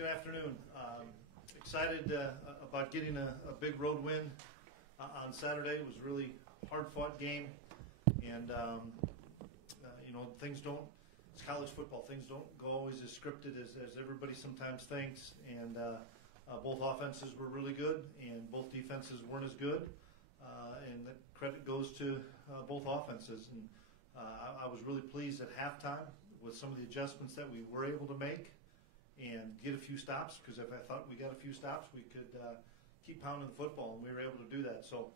Good afternoon. Excited about getting a big road win on Saturday. It was a really hard-fought game, and things don't. It's college football. Things don't go always as scripted as everybody sometimes thinks. And both offenses were really good, and both defenses weren't as good. And the credit goes to both offenses. And I was really pleased at halftime with some of the adjustments that we were able to make and get a few stops, because if I thought we got a few stops, we could keep pounding the football, and we were able to do that. So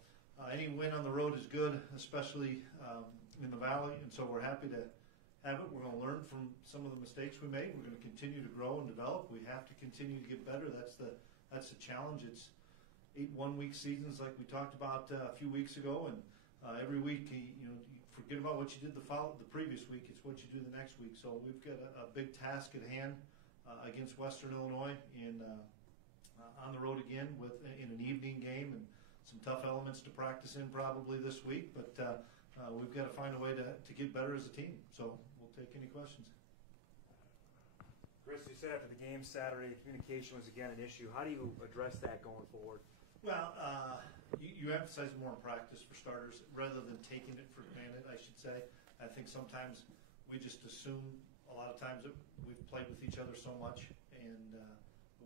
any win on the road is good, especially in the Valley, and so we're happy to have it. We're going to learn from some of the mistakes we made. We're going to continue to grow and develop. We have to continue to get better. That's the challenge. It's 8 one-week seasons like we talked about a few weeks ago, and every week you forget about what you did the previous week. It's what you do the next week. So we've got a big task at hand against Western Illinois on the road again in an evening game, and some tough elements to practice in probably this week. But we've got to find a way to get better as a team. So we'll take any questions. Chris, you said after the game Saturday, communication was again an issue. How do you address that going forward? Well, you emphasize more in practice for starters, rather than taking it for granted, I should say. I think sometimes we just assume a lot of times that we've played with each other so much, and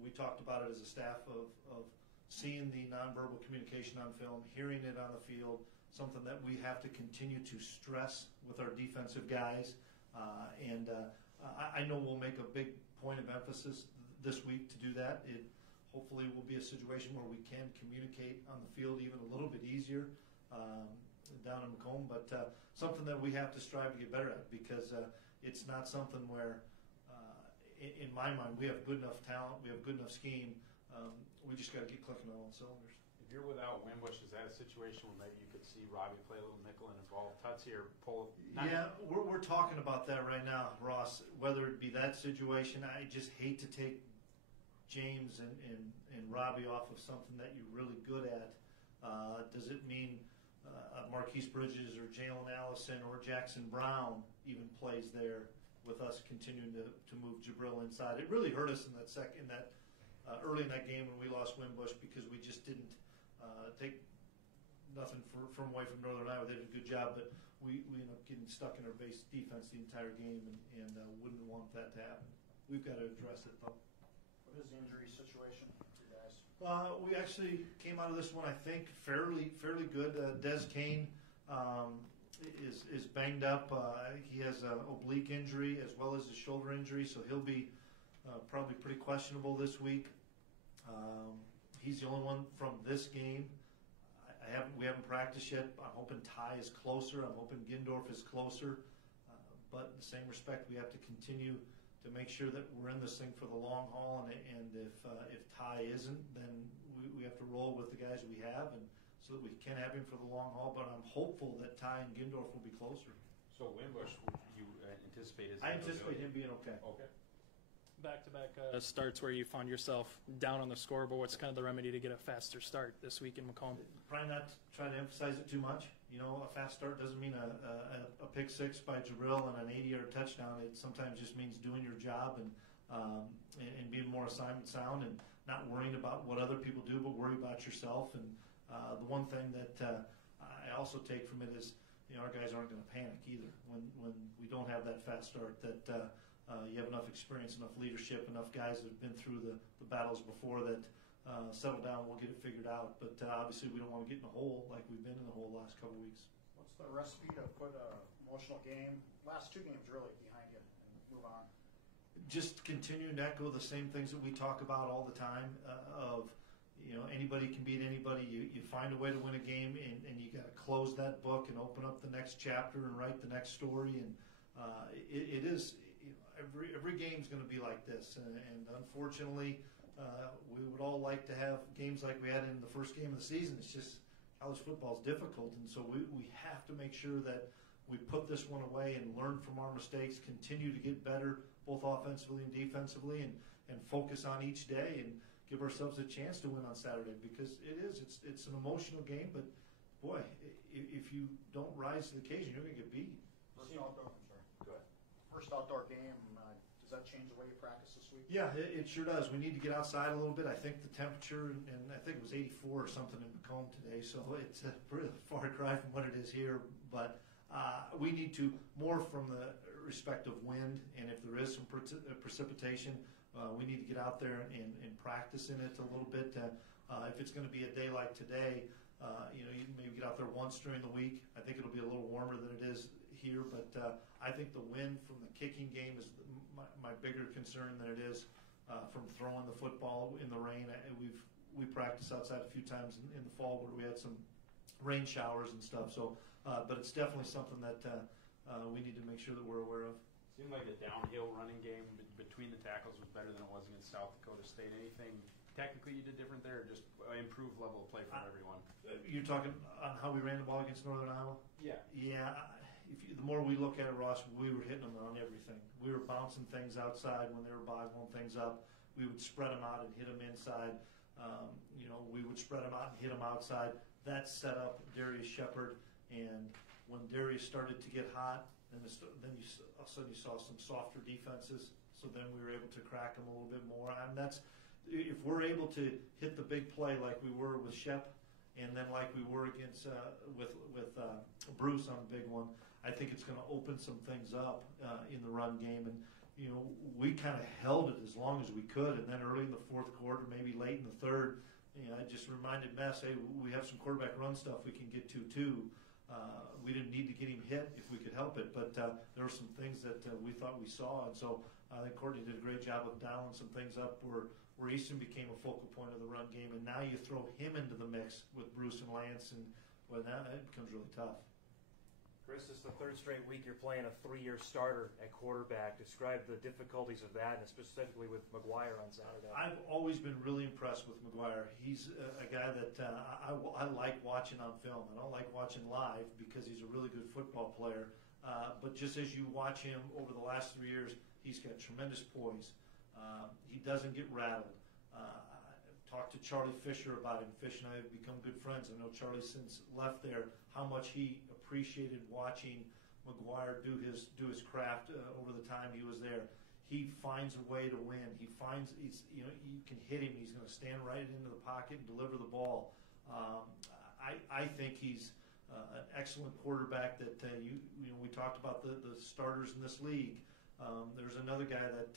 we talked about it as a staff of seeing the nonverbal communication on film, hearing it on the field, something that we have to continue to stress with our defensive guys. I know we'll make a big point of emphasis this week to do that. It hopefully will be a situation where we can communicate on the field even a little bit easier down in Macomb, but something that we have to strive to get better at, because it's not something where, in my mind, we have good enough talent, we have good enough scheme. We just got to get clicking on all cylinders. If you're without Wimbush, is that a situation where maybe you could see Robbie play a little nickel and involve Tutsy or pull? Yeah, we're talking about that right now, Ross. Whether it be that situation, I just hate to take James and Robbie off of something that you're really good at. Does it mean Marquise Bridges or Jalen Allison or Jackson Brown even plays there with us continuing to move Jabril inside? It really hurt us in that early in that game when we lost Wimbush, because we just didn't take nothing from away from Northern Iowa. They did a good job, but we ended up getting stuck in our base defense the entire game, and wouldn't want that to happen. We've got to address it, though. What is the injury situation for you guys? We actually came out of this one, I think, fairly good. Des Kane is banged up. He has an oblique injury as well as a shoulder injury, so he'll be probably pretty questionable this week. He's the only one from this game. We haven't practiced yet. I'm hoping Ty is closer. I'm hoping Gindorf is closer. But in the same respect, we have to continue to make sure that we're in this thing for the long haul. And if Ty isn't, then we have to roll with the guys we have, and so that we can have him for the long haul. But I'm hopeful that Ty and Gindorf will be closer. So Wimbush, you anticipate his? I anticipate him being okay. Okay. Back-to-back starts where you found yourself down on the scoreboard. What's kind of the remedy to get a faster start this week in Macomb? Probably not trying to emphasize it too much. A fast start doesn't mean a pick six by Jabril and an 80-yard touchdown. It sometimes just means doing your job and being more assignment sound and not worrying about what other people do, but worry about yourself. And the one thing that I also take from it is, our guys aren't going to panic either when we don't have that fast start. That you have enough experience, enough leadership, enough guys that have been through the battles before that settle down, we'll get it figured out. But obviously we don't want to get in a hole like we've been in the hole the last couple of weeks. What's the recipe to put an emotional game, last 2 games really, behind you and move on? Just continuing to echo the same things that we talk about all the time anybody can beat anybody. You find a way to win a game, and you got to close that book and open up the next chapter and write the next story. And it is every game's going to be like this, and unfortunately we would all like to have games like we had in the first game of the season. It's just college football is difficult, and so we have to make sure that we put this one away and learn from our mistakes, continue to get better both offensively and defensively, and focus on each day and give ourselves a chance to win on Saturday, because it's an emotional game. But boy, if you don't rise to the occasion, you're going to get beat. First outdoor game to Does that change the way you practice this week? Yeah, it sure does. We need to get outside a little bit. I think the temperature, and I think it was 84 or something in Macomb today, so it's a pretty far cry from what it is here. But we need to, more from the respect of wind, and if there is some precipitation, we need to get out there and practice in it a little bit. If it's going to be a day like today, you maybe get out there once during the week. I think it'll be a little warmer than it is here, but I think the wind from the kicking game is my bigger concern than it is from throwing the football in the rain. We practiced outside a few times in the fall where we had some rain showers and stuff. So, but it's definitely something that we need to make sure that we're aware of. Seemed like the downhill running game between the tackles was better than it was against South Dakota State. Anything technically you did different there, or just improved level of play from everyone? You're talking on how we ran the ball against Northern Iowa? Yeah. Yeah. The more we look at it, Ross, we were hitting them on everything. We were bouncing things outside when they were boggling things up. We would spread them out and hit them inside. We would spread them out and hit them outside. That set up Darius Shepard, and when Darius started to get hot, then all of a sudden you saw some softer defenses. So then we were able to crack them a little bit more. And that's if we're able to hit the big play like we were with Shep, and then like we were against with Bruce on the big one. I think it's going to open some things up in the run game, and we kind of held it as long as we could, and then early in the fourth quarter, maybe late in the third, I just reminded Mess, hey, we have some quarterback run stuff we can get to too. We didn't need to get him hit if we could help it, but there were some things that we thought we saw, and so I think Courtney did a great job of dialing some things up where Easton became a focal point of the run game, and now you throw him into the mix with Bruce and Lance, and now it becomes really tough. Chris, this is the third straight week you're playing a 3-year starter at quarterback. Describe the difficulties of that, and specifically with McGuire on Saturday. I've always been really impressed with McGuire. He's a guy that I like watching on film. I don't like watching live because he's a really good football player. But just as you watch him over the last 3 years, he's got tremendous poise. He doesn't get rattled. I've talked to Charlie Fisher about him. Fish and I have become good friends. I know Charlie since left there, how much he appreciated watching McGuire do his craft over the time he was there. He finds a way to win. You can hit him. He's going to stand right into the pocket and deliver the ball. I think he's an excellent quarterback. That we talked about the starters in this league. There's another guy that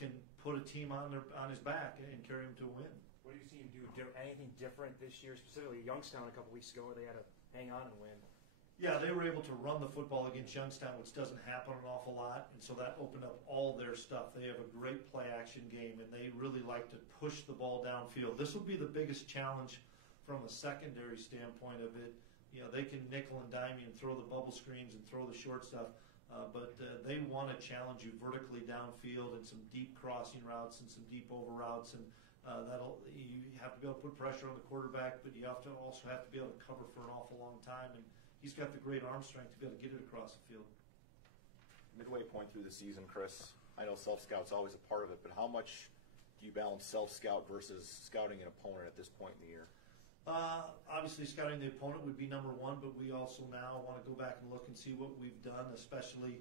can put a team on his back and carry him to a win. What do you see him do? Anything different this year? Specifically, Youngstown a couple weeks ago, where they had to hang on and win. Yeah, they were able to run the football against Youngstown, which doesn't happen an awful lot, and so that opened up all their stuff. They have a great play-action game, and they really like to push the ball downfield. This will be the biggest challenge from a secondary standpoint of it. They can nickel and dime you and throw the bubble screens and throw the short stuff, but they want to challenge you vertically downfield and some deep crossing routes and some deep over routes, and you have to be able to put pressure on the quarterback, but you also have to be able to cover for an awful long time, and he's got the great arm strength to be able to get it across the field. Midway point through the season, Chris, I know self-scout's always a part of it, but how much do you balance self-scout versus scouting an opponent at this point in the year? Obviously, scouting the opponent would be number one, but we also now want to go back and look and see what we've done, especially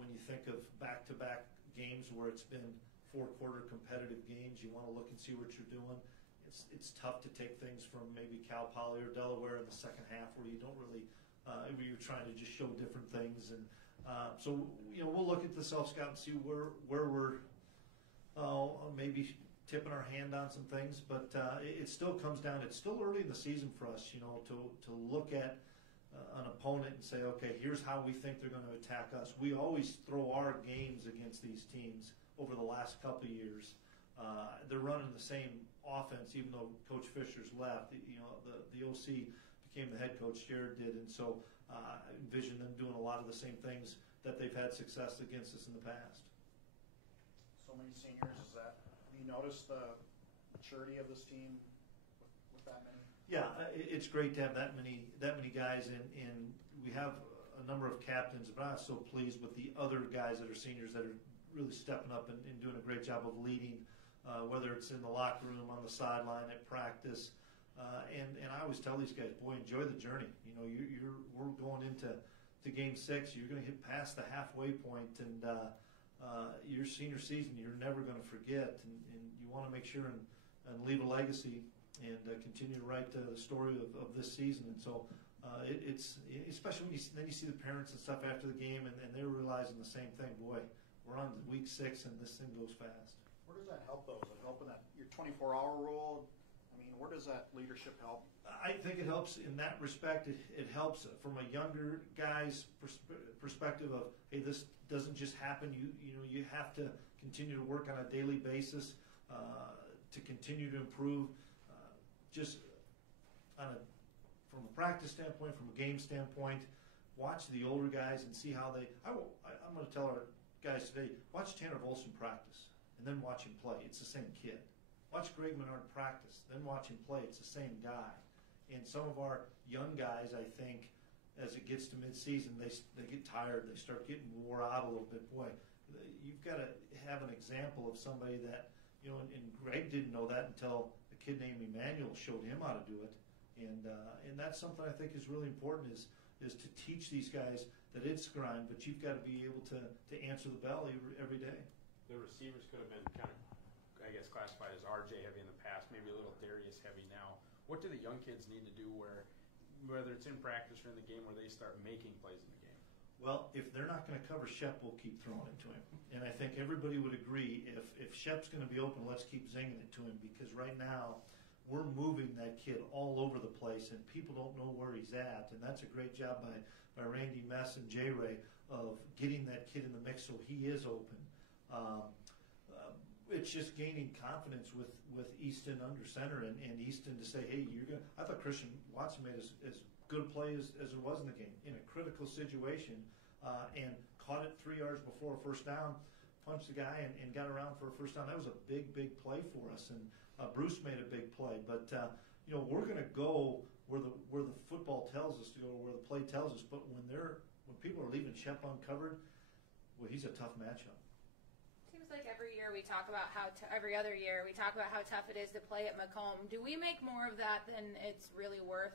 when you think of back-to-back games where it's been four-quarter competitive games. You want to look and see what you're doing. It's tough to take things from maybe Cal Poly or Delaware in the second half where you don't really where you're trying to just show different things, and so we'll look at the self-scout and see where we're maybe tipping our hand on some things, but it still comes down. It's still early in the season for us, to look at an opponent and say, okay, here's how we think they're going to attack us. We always throw our games against these teams over the last couple of years. They're running the same offense, even though Coach Fisher's left. The OC became the head coach, Jared did, and so I envision them doing a lot of the same things that they've had success against us in the past. So many seniors, have you noticed the maturity of this team with that many? Yeah, it's great to have that many guys, and we have a number of captains, but I'm so pleased with the other guys that are seniors that are really stepping up and doing a great job of leading, whether it's in the locker room, on the sideline, at practice. And I always tell these guys, boy, enjoy the journey. We're going into Game 6. You're going to hit past the halfway point, and your senior season you're never going to forget, and you want to make sure and leave a legacy and continue to write the story of this season. And so it's especially when you see the parents and stuff after the game, and they're realizing the same thing. Boy, we're on to week 6 and this thing goes fast. Where does that help though? Is it helping that your 24-hour rule? I mean, where does that leadership help? I think it helps in that respect. It helps from a younger guy's perspective of, hey, this doesn't just happen. You have to continue to work on a daily basis to continue to improve. Just from a practice standpoint, from a game standpoint, watch the older guys and see how they. I'm going to tell our guys today, watch Tanner Volson practice and then watch him play. It's the same kid. Watch Greg Menard practice, then watch him play. It's the same guy. And some of our young guys, I think, as it gets to midseason, they get tired. They start getting wore out a little bit. Boy, you've got to have an example of somebody that, and Greg didn't know that until a kid named Emmanuel showed him how to do it. And that's something I think is really important is to teach these guys that it's grind, but you've got to be able to answer the bell every day. The receivers could have been kind of, I guess, classified as RJ heavy in the past, maybe a little Darius heavy now. What do the young kids need to do whether it's in practice or in the game, where they start making plays in the game? Well, if they're not going to cover Shep, we'll keep throwing it to him. And I think everybody would agree, if Shep's going to be open, let's keep zinging it to him, because right now we're moving that kid all over the place and people don't know where he's at. And that's a great job by Randy Mess and J. Ray of getting that kid in the mix so he is open. It's just gaining confidence with Easton under center and Easton to say, hey, I thought Christian Watson made as good a play as it was in the game in a critical situation and caught it 3 yards before a first down, punched the guy and got around for a first down. That was a big play for us, and Bruce made a big play. But we're going to go where the football tells us to go, where the play tells us. But when people are leaving Shep uncovered, well, he's a tough matchup. Seems like every year we talk about every other year we talk about how tough it is to play at Macomb. Do we make more of that than it's really worth?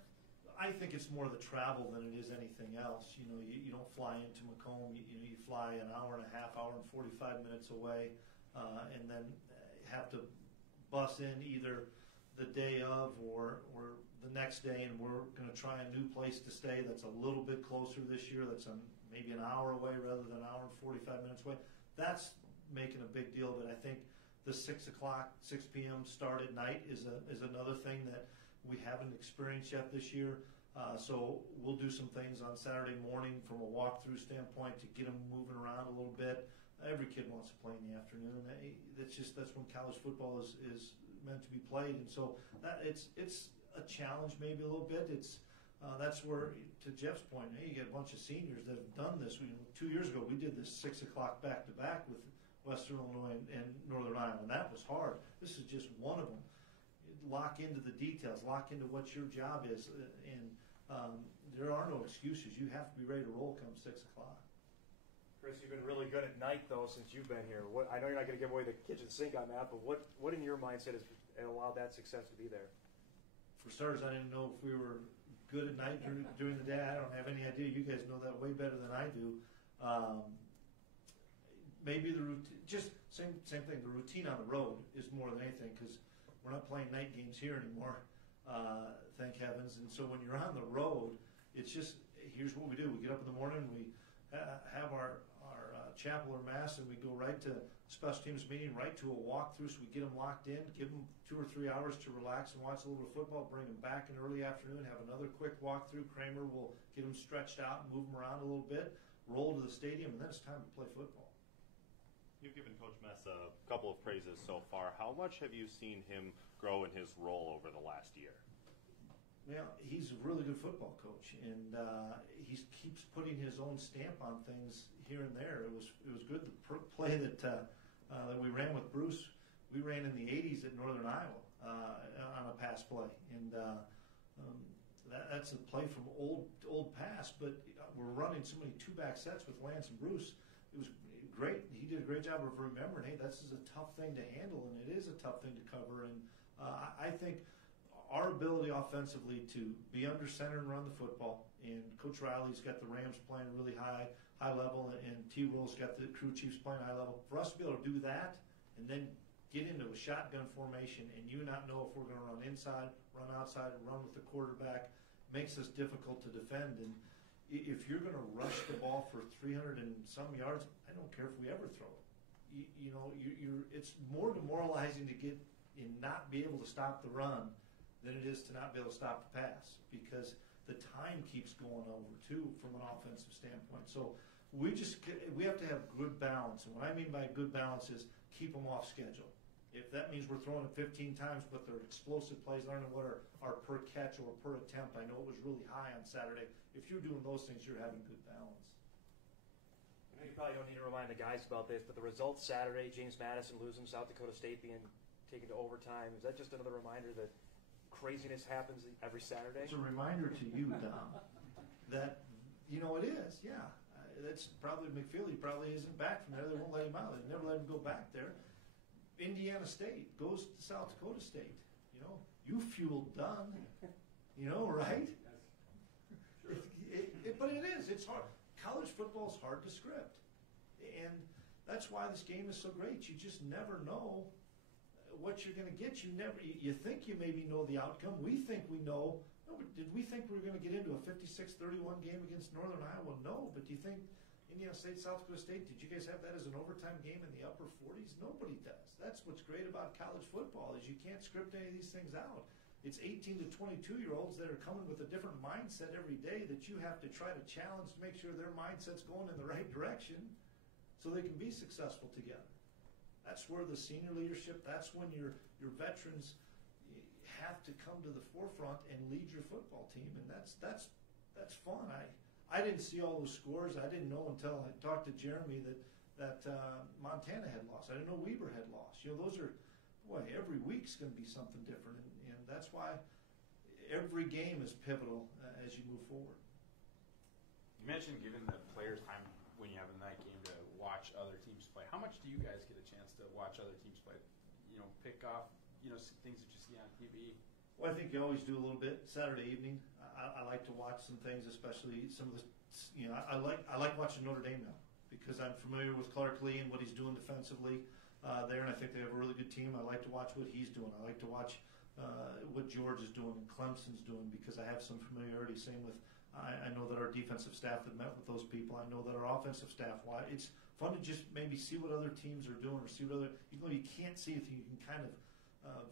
I think it's more the travel than it is anything else. You don't fly into Macomb. You fly an hour and a half, hour and 45 minutes away, and then have to bus in either the day of or the next day. And we're going to try a new place to stay that's a little bit closer this year. That's maybe an hour away rather than an hour and 45 minutes away. That's making a big deal. But I think the 6 p.m. start at night is another thing that we haven't experienced yet this year. So we'll do some things on Saturday morning from a walkthrough standpoint to get them moving around a little bit. Every kid wants to play in the afternoon. That's when college football is meant to be played, and so it's a challenge maybe a little bit. That's where, to Jeff's point, you get a bunch of seniors that have done this. 2 years ago we did this 6 o'clock back to back with Western Illinois and Northern Iowa, and that was hard. This is just one of them. Lock into the details, lock into what your job is, and there are no excuses. You have to be ready to roll come 6 o'clock. Chris, you've been really good at night, though, since you've been here. I know you're not going to give away the kitchen sink on that, but what in your mindset has allowed that success to be there? For starters, I didn't know if we were good at night during the day. I don't have any idea. You guys know that way better than I do. Maybe the routine, just same thing. The routine on the road is more than anything, because we're not playing night games here anymore, thank heavens. And so when you're on the road, it's just, here's what we do. We get up in the morning, we have our chapel or mass, and we go right to special teams meeting, right to a walkthrough. So we get them locked in, give them 2 or 3 hours to relax and watch a little bit of football, bring them back in early afternoon, have another quick walkthrough. Kramer will get them stretched out and move them around a little bit, roll to the stadium, and then it's time to play football. You've given Coach Mess a couple of praises so far. How much have you seen him grow in his role over the last year? Well, he's a really good football coach, and he keeps putting his own stamp on things here and there. It was good. The play that we ran with Bruce, we ran in the 80s at Northern Iowa on a pass play, and that's a play from old past. But we're running so many 2-back sets with Lance and Bruce. It was great. He did a great job of remembering, hey, this is a tough thing to handle, and it is a tough thing to cover. And I think our ability offensively to be under center and run the football And Coach Riley's got the Rams playing really high level, and T-Will's got the crew chiefs playing high level. For us to be able to do that and then get into a shotgun formation and you not know if we're going to run inside, run outside, and run with the quarterback makes us difficult to defend. And if you're going to rush the ball for 300 and some yards, I don't care if we ever throw it. It's more demoralizing to get and not be able to stop the run than it is to not be able to stop the pass, because the time keeps going over too from an offensive standpoint. So we have to have good balance. And what I mean by good balance is keep them off schedule. If that means we're throwing it 15 times, but they're explosive plays, I don't know what our per catch or per attempt. I know it was really high on Saturday. If you're doing those things, you're having good balance. I know you probably don't need to remind the guys about this, but the results Saturday, James Madison losing, South Dakota State being taken to overtime, is that just another reminder that craziness happens every Saturday? It's a reminder to you, Dom, that, it is, yeah. That's probably McFeely probably isn't back from there. They won't let him out. They never let him go back there. Indiana State goes to South Dakota State. You fueled Dunn, right? Sure. But it is. It's hard. College football is hard to script. And that's why this game is so great. You just never know what you're going to get. You think you maybe know the outcome. We think we know. No, but did we think we were going to get into a 56-31 game against Northern Iowa? No. But do you think Indiana State, South Dakota State, did you guys have that as an overtime game in the upper 40s? Nobody does. That's what's great about college football is you can't script any of these things out. It's 18 to 22-year-olds that are coming with a different mindset every day that you have to try to challenge to make sure their mindset's going in the right direction so they can be successful together. That's where the senior leadership, that's when your veterans have to come to the forefront and lead your football team, and that's fun. I didn't see all those scores. I didn't know until I talked to Jeremy that Montana had lost. I didn't know Weber had lost. Those are, every week's going to be something different, and that's why every game is pivotal as you move forward. You mentioned giving the players time when you have a night game to watch other teams play. How much do you guys get a chance to watch other teams play? Pick off, things that you see on TV. Well, I think you always do a little bit. Saturday evening, I like to watch some things, especially some of the, I like watching Notre Dame now because I'm familiar with Clark Lee and what he's doing defensively there, and I think they have a really good team. I like to watch what he's doing. I like to watch what George is doing and Clemson's doing because I have some familiarity. Same with, I know that our defensive staff that met with those people. I know that our offensive staff. Why it's fun to just maybe see what other teams are doing or see what you can't see if you can kind of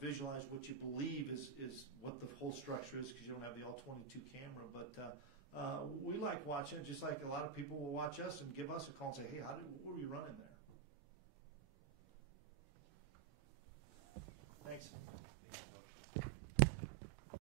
visualize what you believe is what the whole structure is because you don't have the all-22 camera. But we like watching it just like a lot of people will watch us and give us a call and say, hey, what were you running there? Thanks.